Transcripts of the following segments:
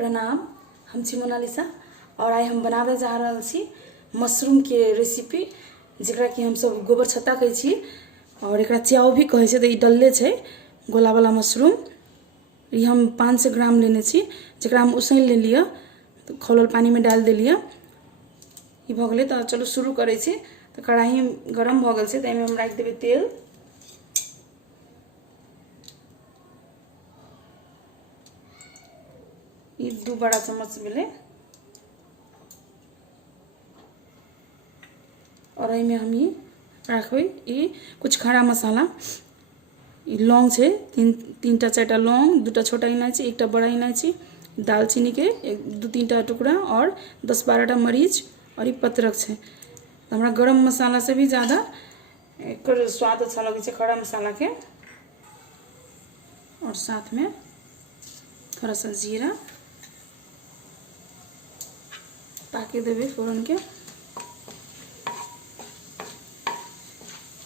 प्रणाम, हम छी मोनालिसा और आई हम बनावे जा रहल छी मशरूम के रेसिपी, जेकरा कि हम सब गोबर छत्ता कहै छी और एकरा च्याव भी कहै छै। तो ई डल्ले छै गोला वाला मशरूम। ई हम 500 ग्राम लेने छी, जेकरा हम उसैन ले लिया, तो खौलल पानी में डाल देलिए। ई भ गेलै। तो चलो शुरू करै छी। तो कढ़ाई गरम भ गेल छै, तो एमे हम राख देबै तेल। ये 2 बड़ा चम्मच मिले और एहिमे हम ई रखबै ई कुछ खड़ा मसाला। ई लौंग छै, तीनटा चारटा लौंग, 2टा छोटा इलायची, 1टा बड़ा इलायची, दालचीनी के 2-3टा टुकड़ा और 10-12टा मरीच और ई पत्रक छै। तो हमरा गरम मसाला से भी ज़्यादा एकर स्वाद अच्छा लगे छै खड़ा मसाला के। और साथ में थोड़ा सा जीरा पाके देवे फोरन के।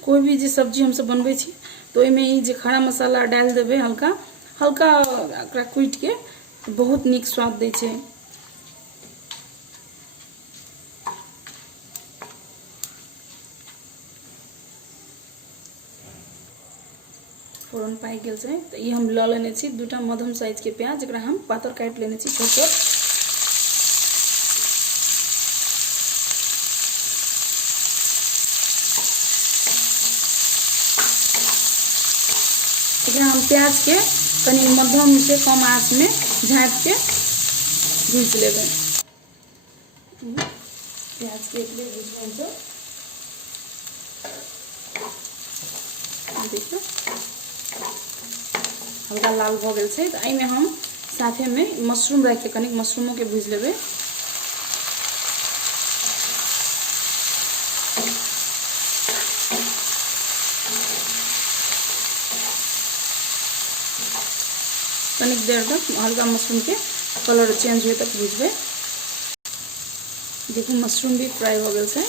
कोई भी जे सब्जी हम सब बनबै छी तो एमे ई जे खड़ा मसाला डाल देवे, हल्का हल्का एकरा कुट के, बहुत नीक स्वाद दै छै। फोरन पाक गेल छै। तो ई हम ल लेने छी 2टा मध्यम साइज के प्याज, जेकरा हम पातर काट लेने छी छोट छोट। एकरा हम प्याज के कनी मध्यम से कम आंच में झाँप के भूज लेबै। प्याज के एक बेर भूजबै तो देखिए हल्का लाल भ गेल छै। तो एहिमे हम साथे में मशरूम राख के कनिक मशरूमों के भूज लेबै। कनिक देर तक हल्का मशरूम के कलर चेंज हुए तक भूजबै। देखो मशरूम भी फ्राई हो गए छै,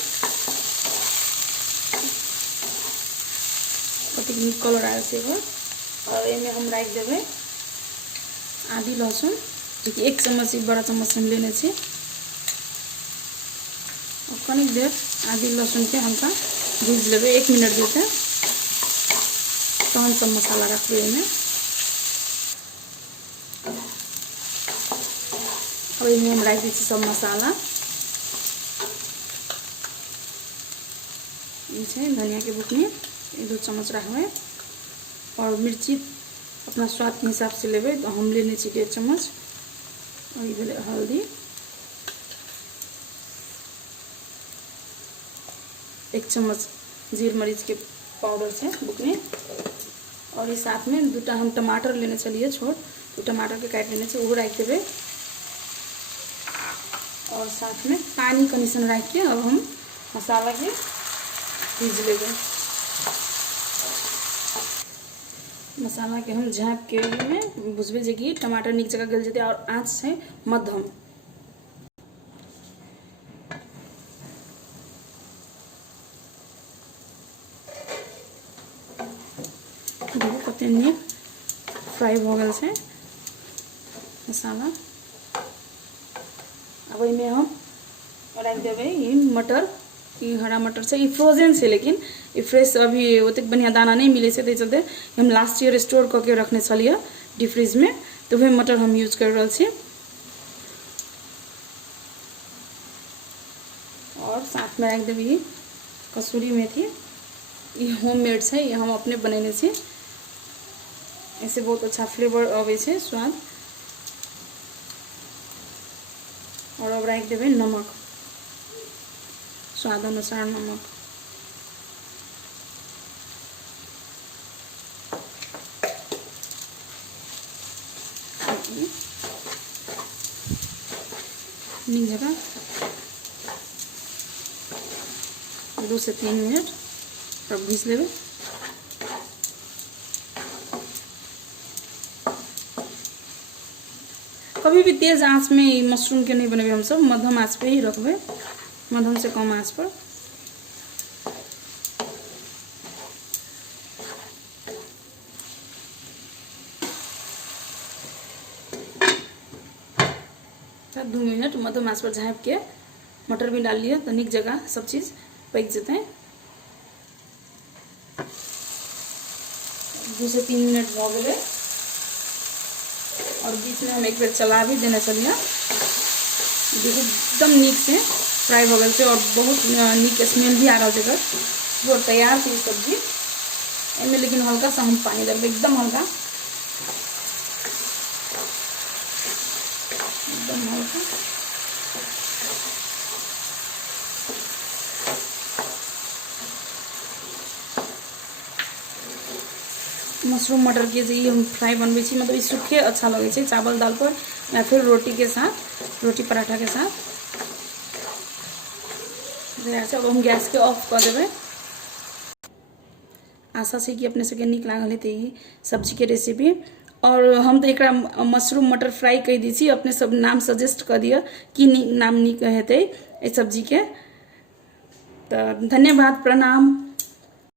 कतिक नीक कलर आयल छै। और एमे हम राख देबै आधी लहसुन, जो कि 1 चम्मच बड़ा चम्मच हम लेने छी। और कनिक देर आधी लहसुन के हल्का भूज लेबै 1 मिनट देते, तहन सब मसाला रखबै एमे। और एमे हम राख दै छी सब मसाला। ई छै धनिया के बुकनी 1-2 चम्मच रखबै और मिर्ची अपना स्वाद के हिसाब से लेबै। तो हम लेने छी 1.5 चम्मच। और ये हल्दी 1 चम्मच जीर मरीच के पाउडर छै बुकनी। और ये साथ में 2टा हम टमाटर लेने चलिए छोट, तो टमाटर के काट लेने से वो राख देबै। और साथ में पानी कनी सन राख के अब हम मसाला के भूज लेबै। मसाला के हम झाँप के में भुजबै, जे कि टमाटर नीक जगह गल जेतै। और आँच छै मध्यम। देखो कते नीक फ्राई भ गेल छै मसाला। अब एहिमे हम राख देबै ई मटर। ई हरा मटर छै, ई फ्रोजन छै, लेकिन ई फ्रेश अभी ओते बढ़िया दाना नहीं मिले छै, ताहि चलते हम लास्ट ईयर स्टोर क के रखने छलिए डीप फ्रीज में। तो वह मटर हम यूज कर रहल छी। और साथ में राख देबै कसूरी मेथी। ई होममेड छै, ये हम अपने बनेने छी। ऐसे बहुत अच्छा फ्लेवर आवे छै, स्वाद। और अब राख देबै नमक, स्वाद अनुसार नमक। नीक जगह 2 से 3 मिनट तब भूज लेबै। कभी भी तेज आंच में ई मशरूम के नहीं बनेबे, हम सब मध्यम आंच पे ही रखबै, मध्यम से कम आंच पर। 2 मिनट मध्यम आँच पर झाँप के मटर भी डाल लिया तो निक जगह सब चीज़ पक जेते। 2 से 3 मिनट भ गए और बीच में हम एक बेर चला भी देना चलिए। देखिए एकदम नीक से फ्राई हो गए और बहुत नीक स्मेल भी आ रहा है। जो तैयार थी सब्जी इनमें, लेकिन हल्का सा हम पानी डाल, एकदम हल्का, एकदम हल्का। मशरूम मटर के जे हम फ्राई बनबै छी, मतलब सूखे अच्छा लगे छै चावल दाल पर या फिर रोटी के साथ, रोटी पराठा के साथ। अब हम गैस के ऑफ कर देवे। आशा से कि अपने सबके नीक लागल हेतै ई सब्जी के रेसिपी। और हम तो एकरा मशरूम मटर फ्राई कह दी छी, अपने सब नाम सजेस्ट कर दिया कि नाम नीक हेतै ए सब्जी के। तो धन्यवाद, प्रणाम।